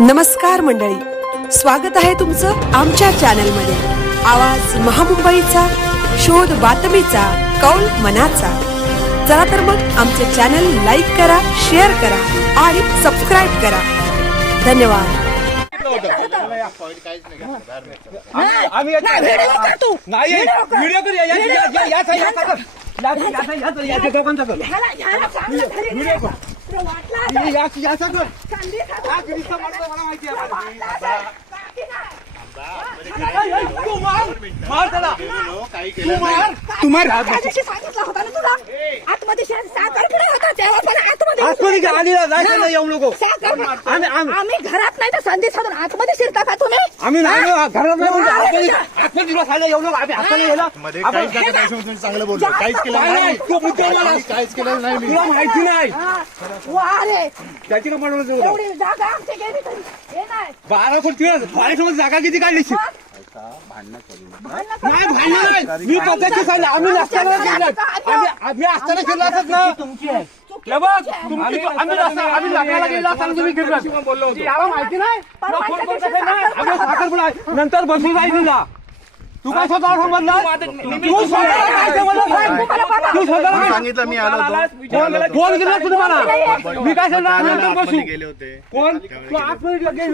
नमस्कार मंडळी, स्वागत आहे तुमचं आमच्या चॅनलमध्ये। आवाज महामुंबईचा, शोध बातमीचा, कौल मनाचा। चला तर मग आमचे चॅनल लाईक करा, शेअर करा आणि सबस्क्राईब करा। धन्यवाद। आम्ही घरात नाही तर संधी साधून आतमध्ये शिरता का तुम्ही? आम्ही नाही घरात नाही आतमध्ये दिवस आले येऊ नको आम्ही हाताने गेलो चांगलं बोललो काहीच केलं नाही काहीच केलं नाही तुला माहिती नाही वारे त्याची का बनवलं एवढी जागा आमची गेली तरी हे नाही 12 कोटी जागा किती काढली नाही भांडण मी पद्धती सांगितलं आम्ही नसताना आम्ही असताना फिरला असत ना आम्ही लग्नाला गेलो असताना तुम्ही फिरला बोललो होतो याला माहिती नाही आम्ही साखरपुडा नंतर बसून जायचं ना तू काय स्वतः समजलं तू स्वतः सांगितलं मी आलो फोन केला तुम्हाला मी काय सांगणार नंतर बसू गेले होते कोण तू 8 मिनिट